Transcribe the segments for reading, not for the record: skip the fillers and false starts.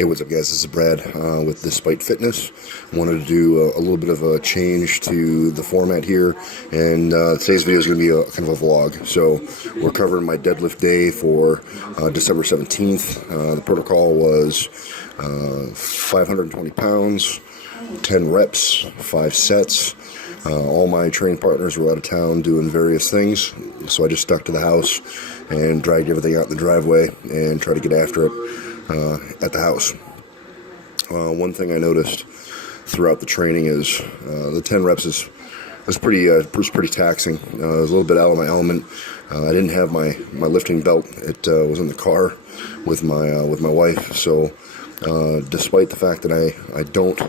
Hey, what's up, guys? This is Brad with Despite Fitness. Wanted to do a little bit of a change to the format here, and today's video is going to be a kind of a vlog. So we're covering my deadlift day for December 17th. The protocol was 520 pounds, 10 reps, 5 sets. All my training partners were out of town doing various things, so I just stuck to the house and dragged everything out in the driveway and tried to get after it at the house. One thing I noticed throughout the training is the 10 reps was pretty taxing. I was a little bit out of my element. I didn't have my lifting belt. It was in the car with my wife. So despite the fact that I don't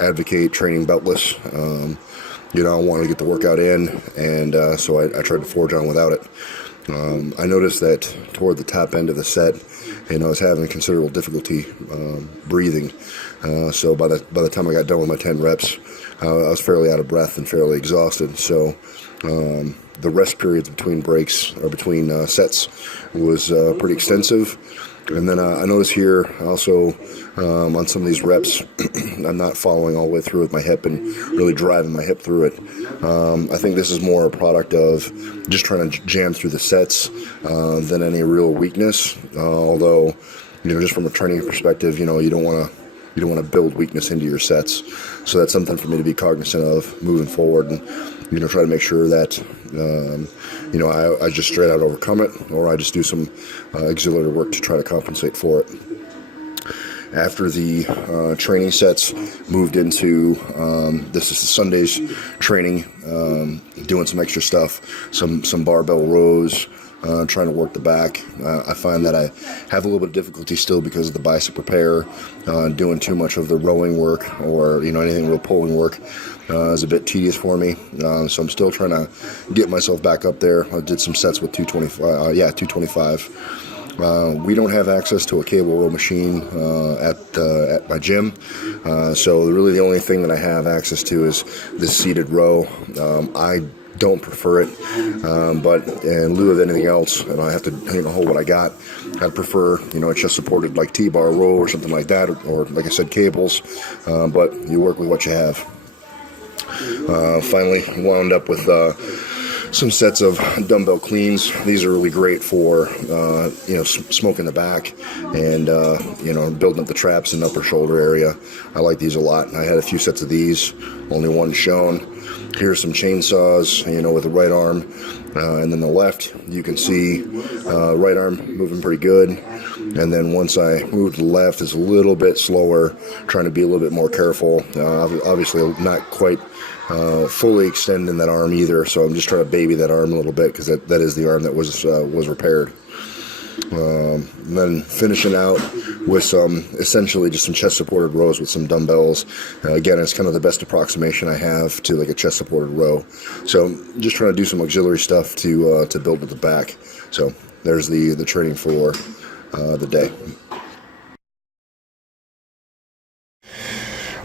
advocate training beltless, I wanted to get the workout in, and so I tried to forge on without it. I noticed that toward the top end of the set, I was having considerable difficulty breathing. So by the time I got done with my 10 reps, I was fairly out of breath and fairly exhausted. So the rest periods between breaks or between sets was pretty extensive. And then I noticed here also on some of these reps, I'm not following all the way through with my hip and really driving my hip through it. I think this is more a product of just trying to jam through the sets than any real weakness. Although, just from a training perspective, you don't want to build weakness into your sets. So that's something for me to be cognizant of moving forward, and try to make sure that I just straight out overcome it, or I just do some auxiliary work to try to compensate for it. After the training sets, moved into this is Sunday's training, doing some extra stuff, some barbell rows, trying to work the back. I find that I have a little bit of difficulty still because of the bicep repair. Doing too much of the rowing work or anything real pulling work is a bit tedious for me. So I'm still trying to get myself back up there. I did some sets with 225. We don't have access to a cable row machine at my gym, so really the only thing that I have access to is this seated row. I don't prefer it, but in lieu of anything else, and I have to hold what I got, I'd prefer a chest supported like T-bar row or something like that, or like I said, cables. But you work with what you have. Finally wound up with some sets of dumbbell cleans. These are really great for smoking the back and building up the traps and upper shoulder area. I like these a lot. I had a few sets of these, only one shown. Here's some chainsaws, with the right arm, and then the left, you can see right arm moving pretty good. And then once I move to the left, it's a little bit slower, trying to be a little bit more careful. Obviously not quite fully extending that arm either, so I'm just trying to baby that arm a little bit because that is the arm that was repaired. And then finishing out with essentially just some chest supported rows with some dumbbells. Again, it's kind of the best approximation I have to like a chest supported row. So just trying to do some auxiliary stuff to build with the back. So there's the training for the day.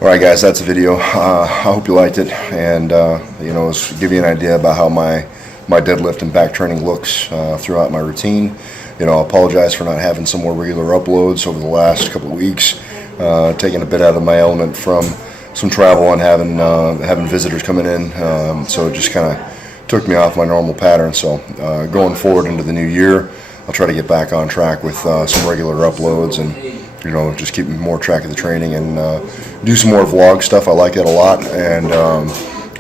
Alright guys, that's the video. I hope you liked it, and give you an idea about how my deadlift and back training looks throughout my routine. I apologize for not having some more regular uploads over the last couple of weeks, taking a bit out of my element from some travel and having visitors coming in, so it just kind of took me off my normal pattern. So going forward into the new year, I'll try to get back on track with some regular uploads and just keep more track of the training and do some more vlog stuff. I like it a lot, and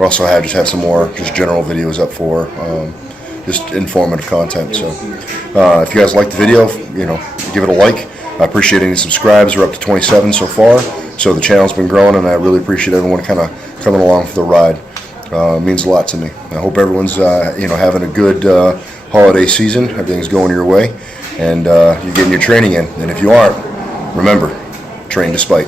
also have some more just general videos up for just informative content. So if you guys liked the video, give it a like. I appreciate any subscribes. We're up to 27 so far, so the channel's been growing, and I really appreciate everyone kind of coming along for the ride. It means a lot to me. I hope everyone's having a good holiday season. Everything's going your way, and you're getting your training in. And if you aren't, remember, train despite.